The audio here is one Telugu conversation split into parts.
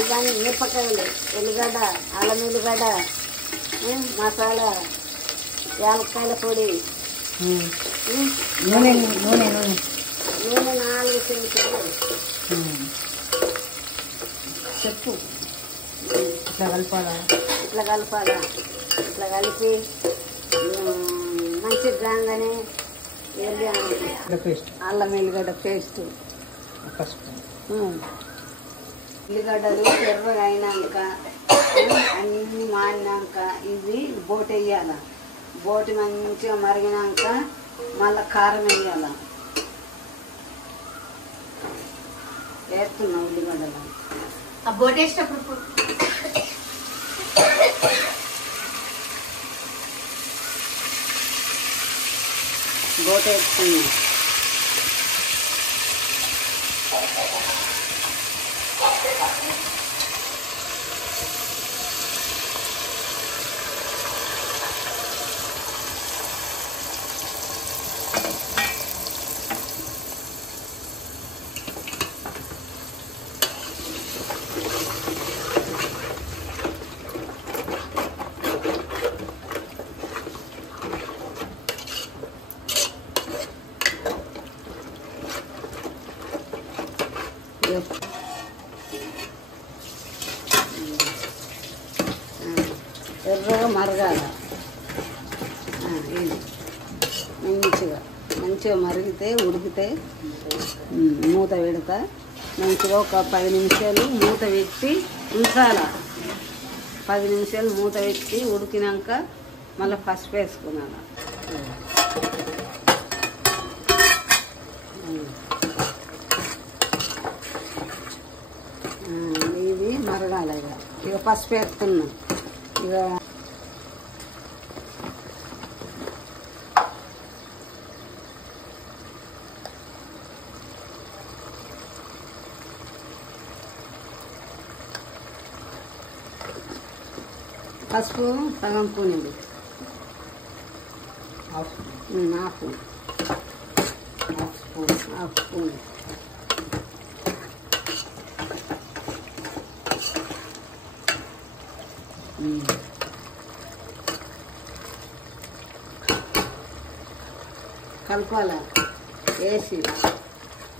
ఇవన్నీ మిరపకాయలు, ఎల్లిగడ్డ, అల్లం ఎల్లిగడ్డ, మసాలా, యాలక్కాయల పొడి, నూనె నూనె నూనె నూనె 4 చెంచాలు. చెప్పు. ఇట్లా కలపాలా? ఇట్లా కలపాలా. ఇట్లా కలిపి మంచిగా రాగానే పేస్ట్, అల్లం ఎల్లిగడ్డ పేస్ట్, పసుపు, ఉల్లిగడ్డలు ఎర్రగా అయినాక అన్నీ మాడినాక ఇది బోటి వేయాల. బోటి మంచిగా మరిగినాక మళ్ళీ కారం వేయాల. వేస్తున్నా ఉల్లిగడ్డలు. ఆ బోటి వేసేటప్పుడు బోటి వేస్తున్నా. ఎర్రగా మరగాల. ఇది మంచిగా మరిగితే ఉడికితే మూత పెడతా. మంచిగా ఒక 10 నిమిషాలు మూత పెట్టి ఉంచాల. 10 నిమిషాలు మూత పెట్టి ఉడికినాక మళ్ళీ పసుపు వేసుకున్నాను. ఇది మరగాల. ఇక పసుపు వేస్తున్నాం. ఇక పసుపు సగం పూనింది, హాఫ్ స్పూన్. కలపాల. వేసి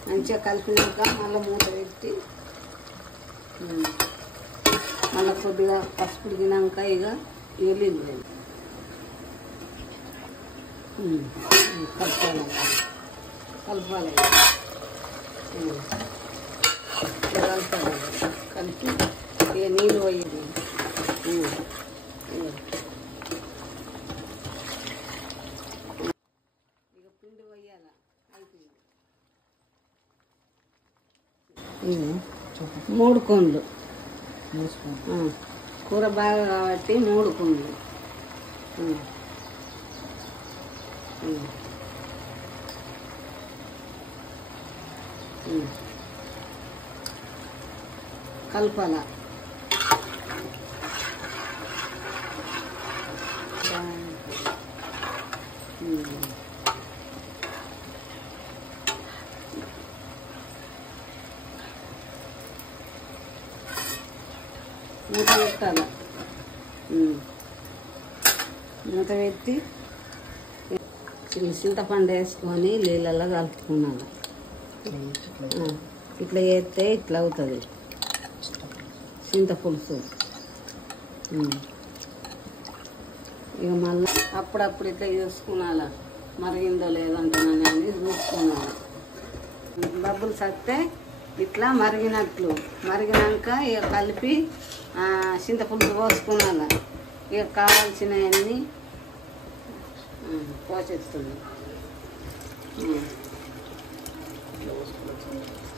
మంచిగా కలిపినాక మళ్ళీ మూత పెట్టి మళ్ళీ కొద్దిగా పసుపు ఉడికినాక ఇక ఎల్లింది కలపాలి. కలిపి ఇక నీళ్ళు పోయేది. ఇక పిండి పోయాల. అయిపోయింది. 3 కొన్లు కూర బాగా కాబట్టి 3 కొన్లు. కలపాల. మూత పెట్టాలి. మూత పెట్టి చింతపండు వేసుకొని నీళ్ళల్లో కలుపుకున్నాను. ఇట్లా వేస్తే ఇట్లా అవుతుంది చింతపులుసు. ఇక మళ్ళీ అప్పుడప్పుడు ఇట్లా చూసుకున్నాను, మరిగిందో లేదంటున్నానని చూసుకున్నాను. బబ్బులు సత్తే ఇట్లా మరిగినట్లు. మరిగినాక ఇక కలిపి చింతపులుసు పోసుకున్నాను. ఇక కావాల్సినవన్నీ పోసేస్తుంది.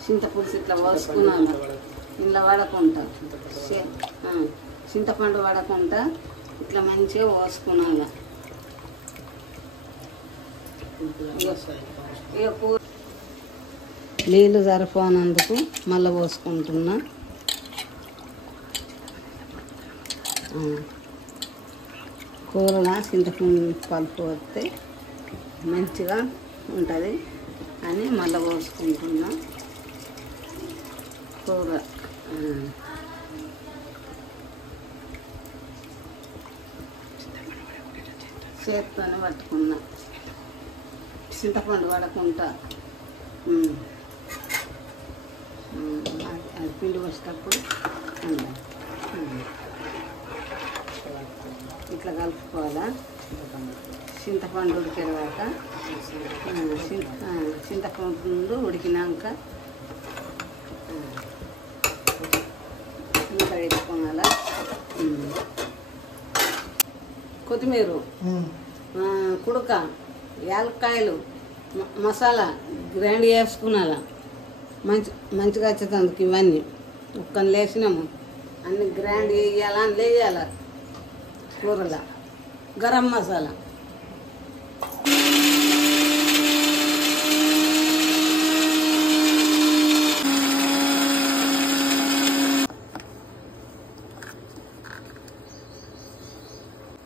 చింతపులుసు ఇట్లా పోసుకున్నాను. ఇంట్లో పడకుండా చింతపండు పడకుండా ఇట్లా మంచిగా పోసుకున్నాను. ఇక నీళ్ళు సరిపోనందుకు మళ్ళీ పోసుకుంటున్నా. కూరలో చింతపండు పలుపు వస్తే మంచిగా ఉంటుంది అని మళ్ళీ పోసుకుంటున్నా. కూర చేత్తోనే పట్టుకున్నా, చింతపండు పడకుండా. అది పిండి వచ్చేటప్పుడు ఇట్లా కలుపుకోవాలా. చింతపండు ఉడికేదాకా, చింతపండు ఉడికినాక ఇంకా వేసుకోవాలా. కొత్తిమీర, కుడక, యాలక్కాయలు, మసాలా గ్రైండ్ చేసుకున్నాలా. మంచిగా వచ్చేటందుకు ఇవన్నీ ఒక్కని లేచినాము, అన్ని గ్రైండ్ వేయాలా అని లేయాల. కూరలా గరం మసాలా,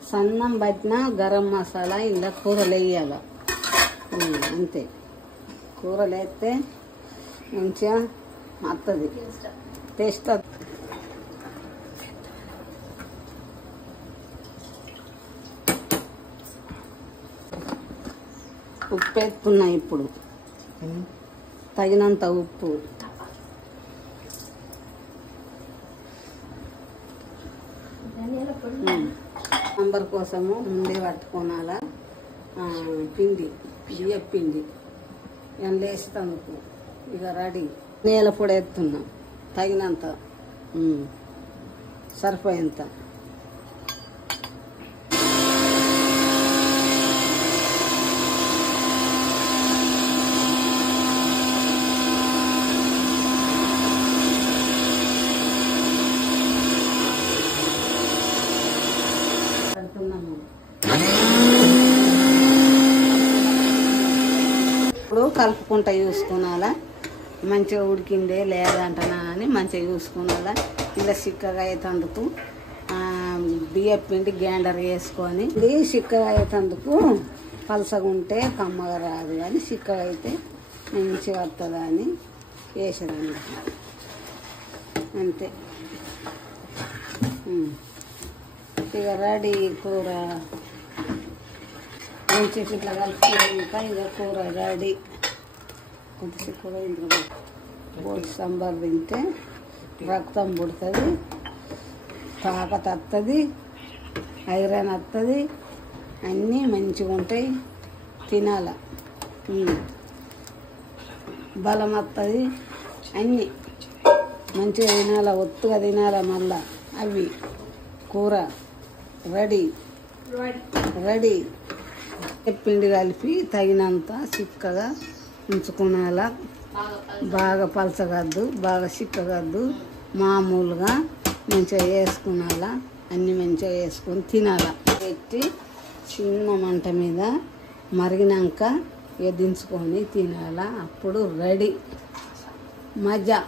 సన్నం పట్టిన గరం మసాలా ఇలా కూరలు వేయాల. అంతే, కూరలు వేస్తే మంచిగా వస్తుంది, టేస్ట్. ఉప్పు వేసుకున్నా ఇప్పుడు, తగినంత ఉప్పు. సాంబార్ కోసము ముందే పట్టుకోనాలా పిండి, బియ్య పిండి వేస్తాను. ఇక రెడీ. నీళ్ళ పొడి వేస్తున్నా తగినంత, సరిపోయేంత. ఇప్పుడు కలుపుకుంటా చూసుకున్నాలా, మంచిగా ఉడికిందే లేదంటనా అని మంచిగా చూసుకున్నాలా. ఇలా చిక్కగా అయ్యేటందుకు బియ్య పిండి గ్రైండర్ వేసుకొని, ఇది చిక్కగా అయ్యేటందుకు పలసగా ఉంటే కమ్మగా రాదు, కానీ చిక్కగా అయితే మంచిగా వస్తుందా అని వేసేదండి. అంతే. ఇక రెడీ కూర. మంచి ఇట్లా కలుపుకున్నాక ఇక కూర రెడీ. కొద్దిసేపు కూడా ఇంట్లో బోటి సాంబార్ తింటే రక్తం పుడుతుంది, తాకత వస్తుంది, ఐరన్ వస్తుంది, అన్నీ మంచిగా ఉంటాయి. తినాల, బలం వస్తుంది, అన్నీ మంచిగా తినాల, ఒత్తుగా తినాల. మళ్ళా అవి కూర రెడీ. పిండి కలిపి తగినంత చిక్కగా ఉంచుకునేలా. బాగా పలచగద్దు, బాగా చిక్కగద్దు, మామూలుగా మంచిగా వేసుకునేలా. అన్నీ మంచిగా వేసుకొని తినాల. పెట్టి చిన్న మంట మీద మరిగినాక దించుకొని తినాల. అప్పుడు రెడీ. మజా.